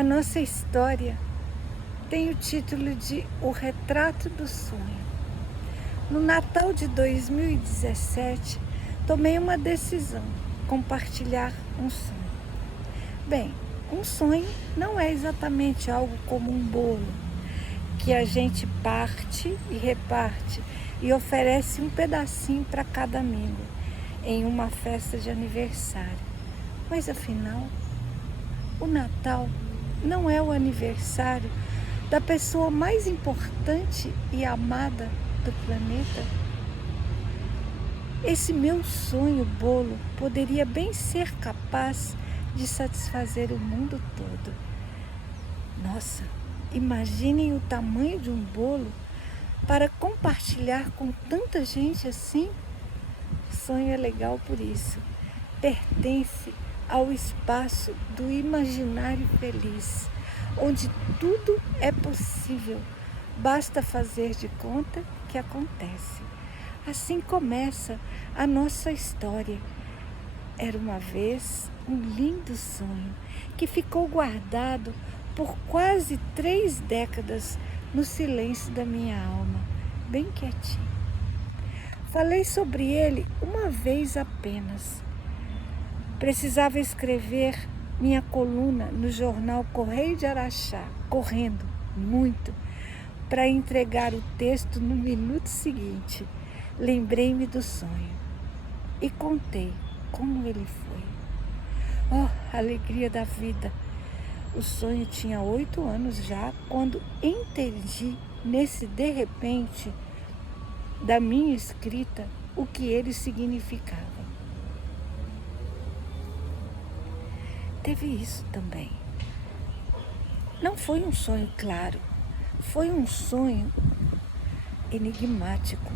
A nossa história tem o título de O Retrato do Sonho. No Natal de 2017, tomei uma decisão: compartilhar um sonho. Bem, um sonho não é exatamente algo como um bolo, que a gente parte e reparte e oferece um pedacinho para cada amigo em uma festa de aniversário. Mas afinal, o Natal não é o aniversário da pessoa mais importante e amada do planeta? Esse meu sonho bolo poderia bem ser capaz de satisfazer o mundo todo. Nossa, imaginem o tamanho de um bolo para compartilhar com tanta gente assim. O sonho é legal por isso. Pertence ao espaço do imaginário feliz, onde tudo é possível. Basta fazer de conta que acontece. Assim começa a nossa história. Era uma vez um lindo sonho que ficou guardado por quase 3 décadas no silêncio da minha alma, bem quietinho. Falei sobre ele uma vez apenas. Precisava escrever minha coluna no jornal Correio de Araxá, correndo muito, para entregar o texto no minuto seguinte. Lembrei-me do sonho e contei como ele foi. Oh, alegria da vida! O sonho tinha 8 anos já quando entendi, nesse de repente, da minha escrita, o que ele significava. Teve isso também. Não foi um sonho claro, foi um sonho enigmático,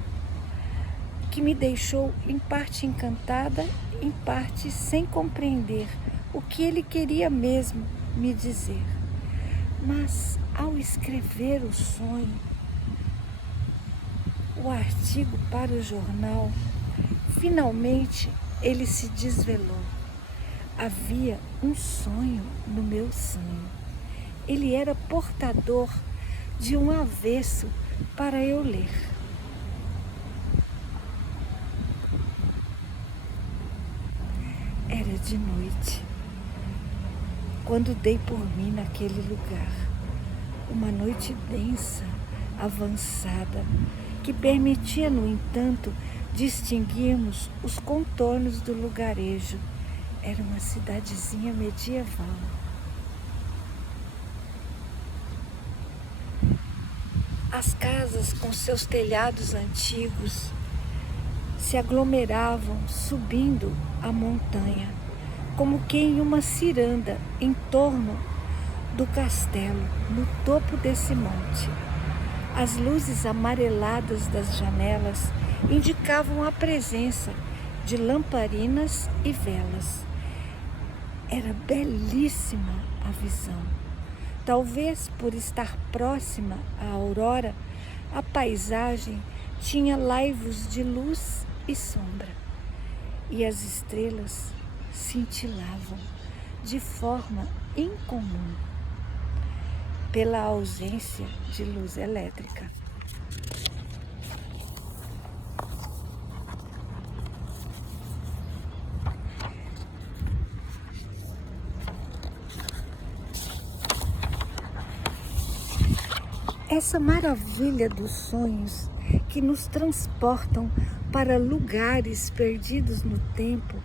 que me deixou em parte encantada, em parte sem compreender o que ele queria mesmo me dizer. Mas ao escrever o sonho, o artigo para o jornal, finalmente ele se desvelou. Havia um sonho no meu sonho. Ele era portador de um avesso para eu ler. Era de noite, quando dei por mim naquele lugar. Uma noite densa, avançada, que permitia, no entanto, distinguirmos os contornos do lugarejo. Era uma cidadezinha medieval. As casas, com seus telhados antigos, se aglomeravam subindo a montanha, como que em uma ciranda em torno do castelo, no topo desse monte. As luzes amareladas das janelas indicavam a presença de lamparinas e velas. Era belíssima a visão. Talvez por estar próxima à aurora, a paisagem tinha laivos de luz e sombra, e as estrelas cintilavam de forma incomum pela ausência de luz elétrica. Essa maravilha dos sonhos que nos transportam para lugares perdidos no tempo,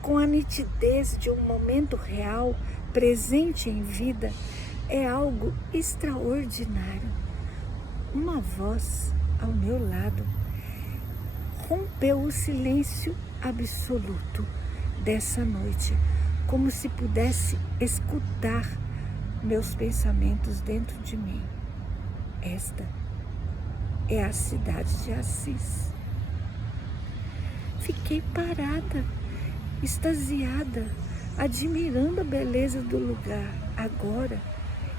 com a nitidez de um momento real, presente em vida, é algo extraordinário. Uma voz ao meu lado rompeu o silêncio absoluto dessa noite, como se pudesse escutar meus pensamentos dentro de mim. Esta é a cidade de Assis. Fiquei parada, extasiada, admirando a beleza do lugar, agora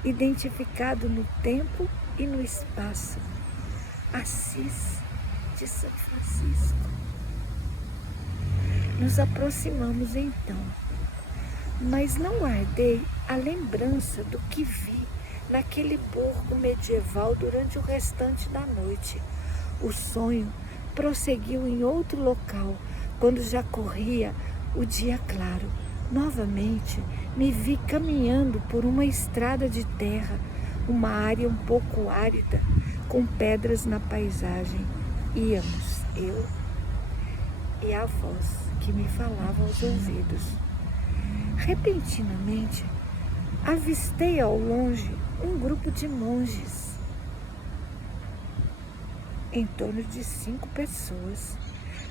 identificado no tempo e no espaço. Assis de São Francisco. Nos aproximamos então mas não guardei a lembrança do que vi naquele burgo medieval durante o restante da noite. O sonho prosseguiu em outro local, quando já corria o dia claro. Novamente, me vi caminhando por uma estrada de terra, uma área um pouco árida, com pedras na paisagem. Íamos, eu e a voz que me falava aos ouvidos. Repentinamente, avistei ao longe um grupo de monges, em torno de 5 pessoas,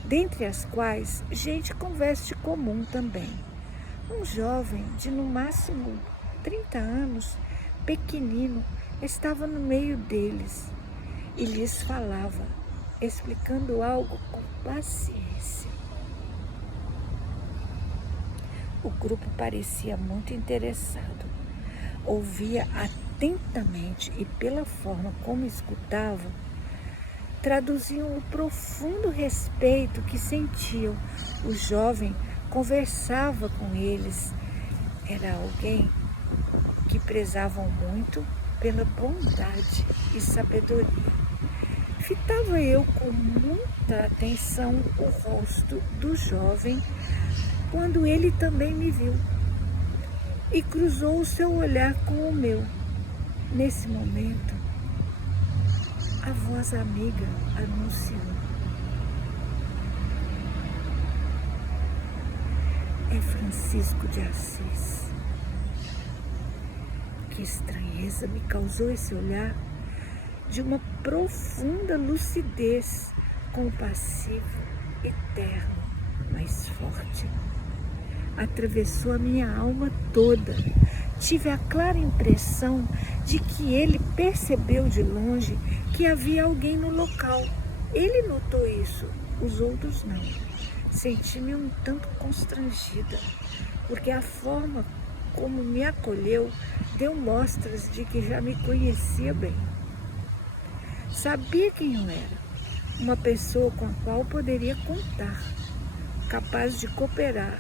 dentre as quais gente com veste comum também. Um jovem de no máximo 30 anos, pequenino, estava no meio deles e lhes falava, explicando algo com paciência. O grupo parecia muito interessado. Ouvia atentamente e, pela forma como escutavam, traduziam o profundo respeito que sentiam. O jovem conversava com eles. Era alguém que prezavam muito pela bondade e sabedoria. Fitava eu com muita atenção o rosto do jovem quando ele também me viu e cruzou o seu olhar com o meu. Nesse momento, a voz amiga anunciou: é Francisco de Assis. Que estranheza me causou esse olhar de uma profunda lucidez, compassivo e terno, mas forte. Atravessou a minha alma toda. Tive a clara impressão de que ele percebeu de longe que havia alguém no local. Ele notou isso, os outros não. Senti-me um tanto constrangida, porque a forma como me acolheu deu mostras de que já me conhecia bem. Sabia quem eu era, uma pessoa com a qual poderia contar, capaz de cooperar,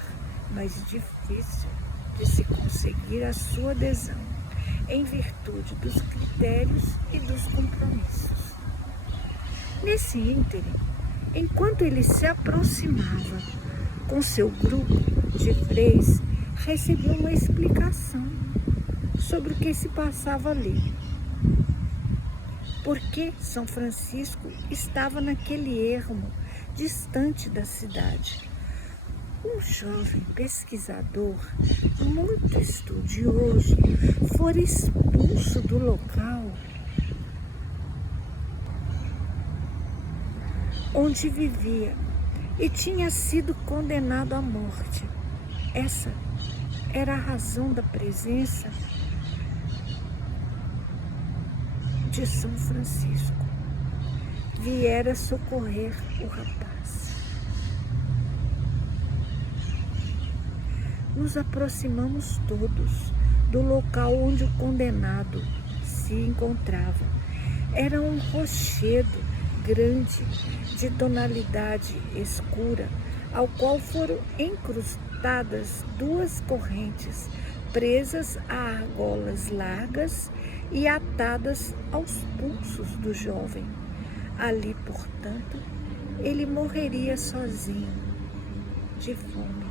mas difícil de se conseguir a sua adesão, em virtude dos critérios e dos compromissos. Nesse ínterim, enquanto ele se aproximava com seu grupo de freis, recebi uma explicação sobre o que se passava ali. Por que São Francisco estava naquele ermo distante da cidade? Um jovem pesquisador, muito estudioso, fora expulso do local onde vivia e tinha sido condenado à morte. Essa era a razão da presença de São Francisco. Viera socorrer o rapaz. Nos aproximamos todos do local onde o condenado se encontrava. Era um rochedo grande, de tonalidade escura, ao qual foram incrustadas 2 correntes, presas a argolas largas e atadas aos pulsos do jovem. Ali, portanto, ele morreria sozinho, de fome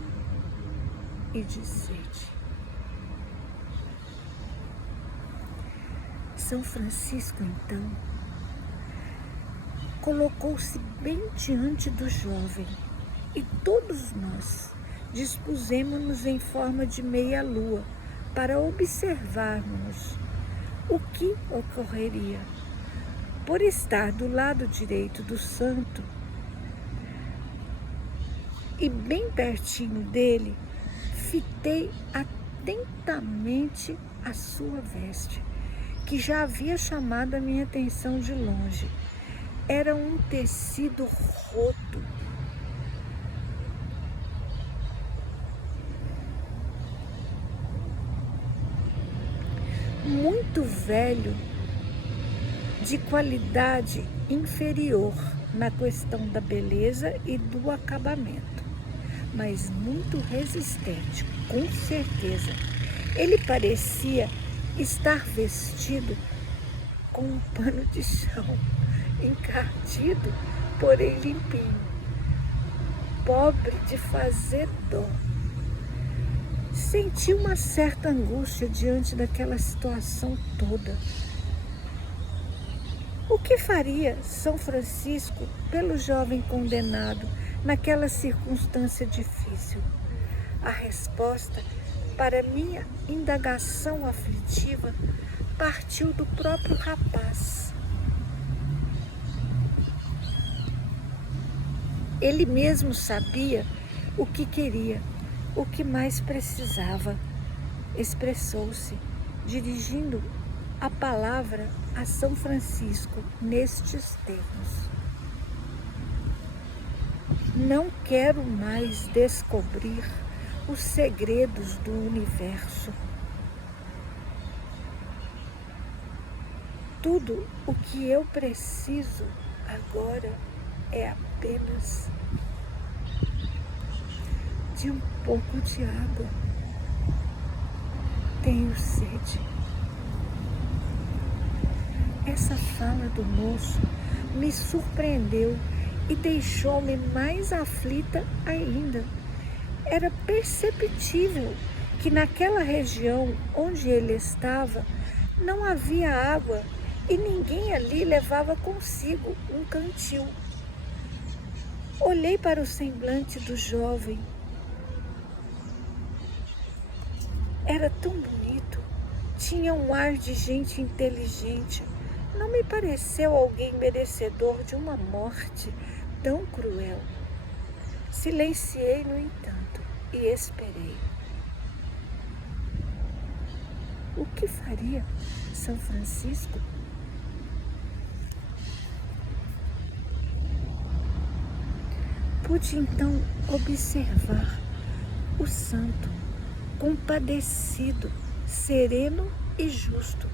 e de sede. São Francisco, então, colocou-se bem diante do jovem e todos nós dispusemos-nos em forma de meia-lua para observarmos o que ocorreria. Por estar do lado direito do santo e bem pertinho dele, fitei atentamente a sua veste, que já havia chamado a minha atenção de longe. Era um tecido roto, muito velho, de qualidade inferior na questão da beleza e do acabamento, mas muito resistente, com certeza. Ele parecia estar vestido com um pano de chão, encardido, porém limpinho, pobre de fazer dó. Senti uma certa angústia diante daquela situação toda. O que faria São Francisco pelo jovem condenado naquela circunstância difícil? A resposta para minha indagação aflitiva partiu do próprio rapaz. Ele mesmo sabia o que queria, o que mais precisava. Expressou-se, dirigindo a palavra a São Francisco nestes termos: não quero mais descobrir os segredos do universo. Tudo o que eu preciso agora é apenas de um pouco de água. Tenho sede. Essa fala do moço me surpreendeu e deixou-me mais aflita ainda. Era perceptível que naquela região onde ele estava não havia água e ninguém ali levava consigo um cantil. Olhei para o semblante do jovem. Era tão bonito, tinha um ar de gente inteligente. Não me pareceu alguém merecedor de uma morte tão cruel. Silenciei, no entanto, e esperei. O que faria São Francisco? Pude então observar o santo, compadecido, sereno e justo,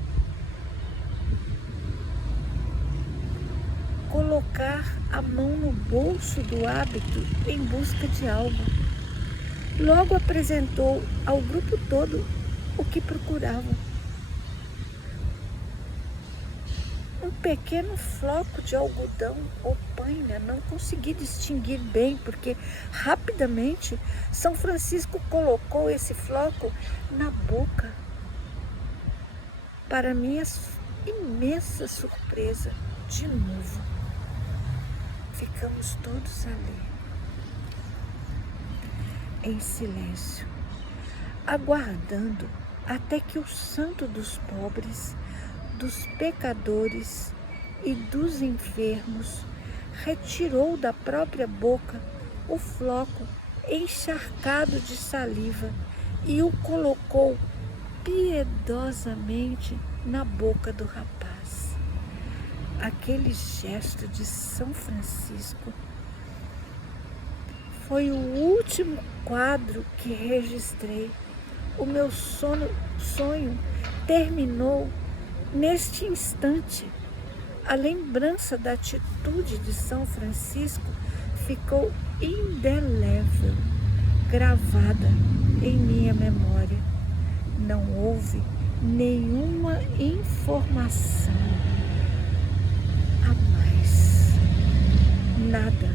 colocar a mão no bolso do hábito em busca de algo. Logo apresentou ao grupo todo o que procuravam. Um pequeno floco de algodão ou paina, não consegui distinguir bem, porque rapidamente São Francisco colocou esse floco na boca. Para minha imensa surpresa, de novo, ficamos todos ali, em silêncio, aguardando até que o santo dos pobres, dos pecadores e dos enfermos retirou da própria boca o floco encharcado de saliva e o colocou piedosamente na boca do rapaz. Aquele gesto de São Francisco foi o último quadro que registrei. O meu sonho terminou neste instante. A lembrança da atitude de São Francisco ficou indelével, gravada em minha memória. Não houve nenhuma informação a mais. Nada.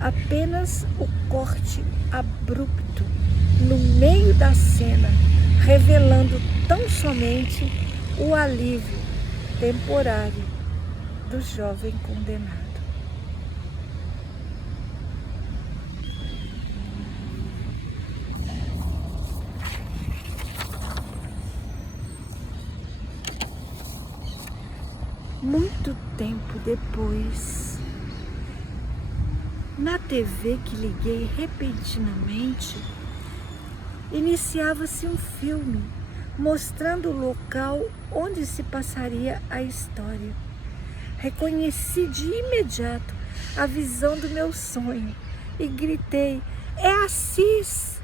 Apenas o corte abrupto no meio da cena, revelando tão somente o alívio temporário do jovem condenado. Muito tempo depois, na TV que liguei repentinamente, iniciava-se um filme mostrando o local onde se passaria a história. Reconheci de imediato a visão do meu sonho e gritei: é Assis!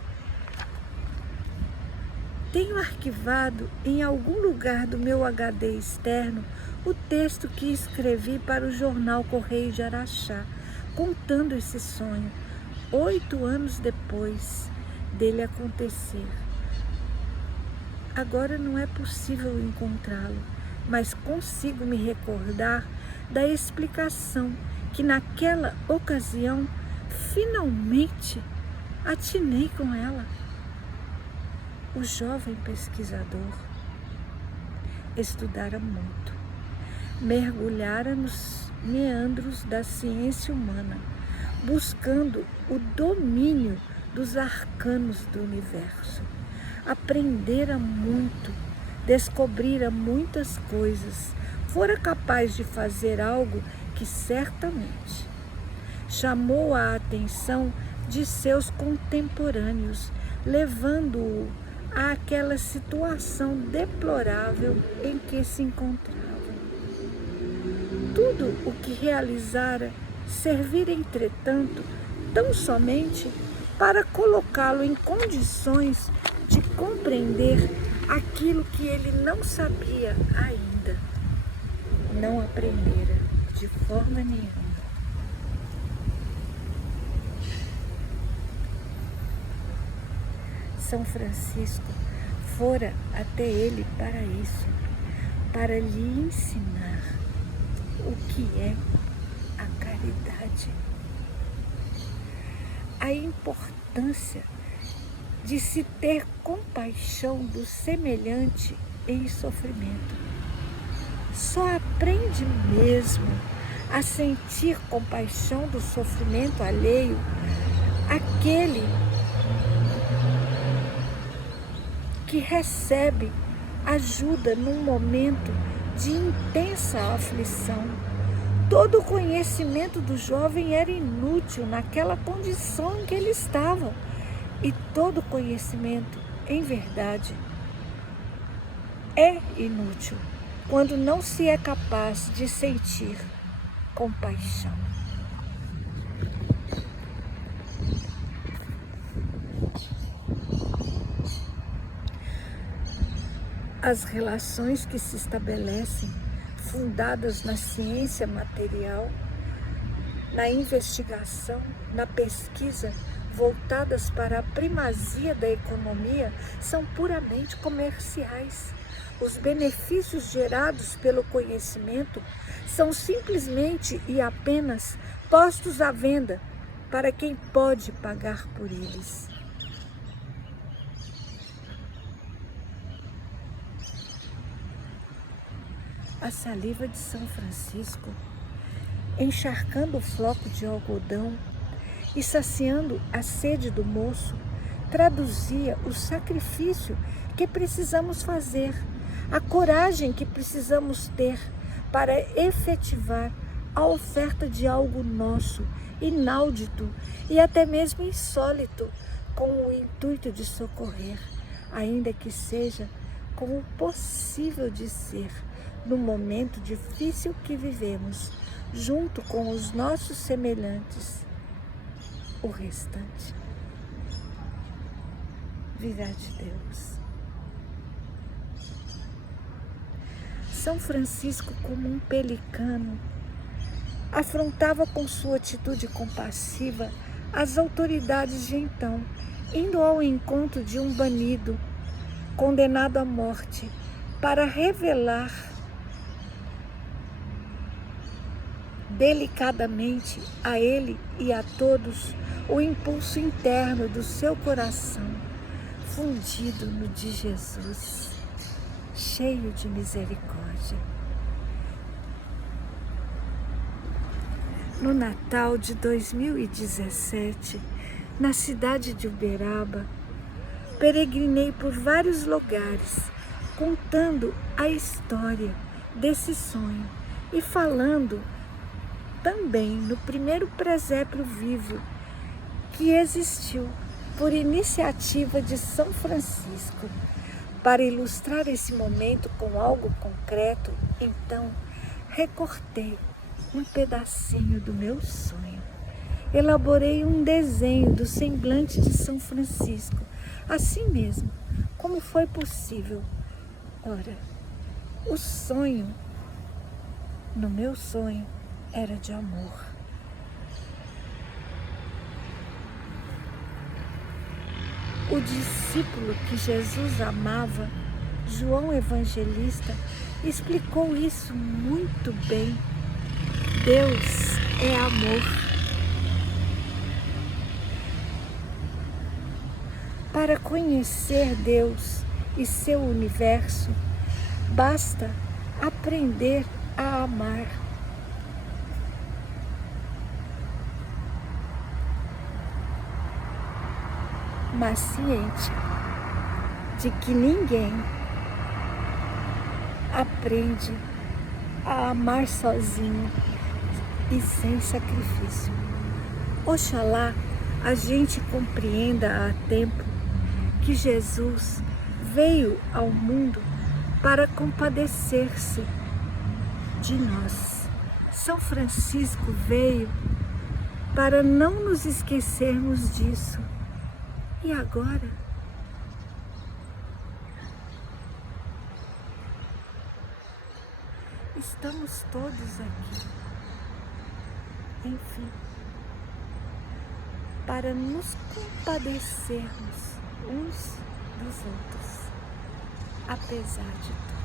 Tenho arquivado em algum lugar do meu HD externo o texto que escrevi para o jornal Correio de Araxá, contando esse sonho, 8 anos depois, dele acontecer. Agora não é possível encontrá-lo, mas consigo me recordar da explicação que naquela ocasião finalmente atinei com ela. O jovem pesquisador estudara muito, mergulhara nos meandros da ciência humana, buscando o domínio dos arcanos do universo. Aprendera muito, descobrira muitas coisas, fora capaz de fazer algo que certamente chamou a atenção de seus contemporâneos, levando-o àquela situação deplorável em que se encontrava. Tudo o que realizara servira, entretanto, tão somente para colocá-lo em condições de compreender aquilo que ele não sabia ainda, não aprendera de forma nenhuma. São Francisco fora até ele para isso, para lhe ensinar o que é a caridade, a importância de se ter compaixão do semelhante em sofrimento. Só aprende mesmo a sentir compaixão do sofrimento alheio aquele que recebe ajuda num momento de intensa aflição. Todo o conhecimento do jovem era inútil naquela condição em que ele estava. E todo conhecimento, em verdade, é inútil quando não se é capaz de sentir compaixão. As relações que se estabelecem, fundadas na ciência material, na investigação, na pesquisa, voltadas para a primazia da economia, são puramente comerciais. Os benefícios gerados pelo conhecimento são simplesmente e apenas postos à venda para quem pode pagar por eles. A saliva de São Francisco, encharcando o floco de algodão e saciando a sede do moço, traduzia o sacrifício que precisamos fazer, a coragem que precisamos ter para efetivar a oferta de algo nosso, inaudito e até mesmo insólito, com o intuito de socorrer, ainda que seja com o possível de ser, no momento difícil que vivemos, junto com os nossos semelhantes. O restante virá de Deus. São Francisco, como um pelicano, afrontava com sua atitude compassiva as autoridades de então, indo ao encontro de um banido, condenado à morte, para revelar delicadamente a ele e a todos o impulso interno do seu coração, fundido no de Jesus, cheio de misericórdia. No Natal de 2017, na cidade de Uberaba, peregrinei por vários lugares, contando a história desse sonho e falando também no primeiro presépio vivo que existiu por iniciativa de São Francisco. Para ilustrar esse momento com algo concreto, então, recortei um pedacinho do meu sonho. Elaborei um desenho do semblante de São Francisco, assim mesmo, como foi possível. Ora, o sonho, no meu sonho, era de amor. O discípulo que Jesus amava, João Evangelista, explicou isso muito bem. Deus é amor. Para conhecer Deus e seu universo, basta aprender a amar. Mas ciente de que ninguém aprende a amar sozinho e sem sacrifício. Oxalá a gente compreenda a tempo que Jesus veio ao mundo para compadecer-se de nós. São Francisco veio para não nos esquecermos disso. E agora? Estamos todos aqui, enfim, para nos compadecermos uns dos outros, apesar de tudo.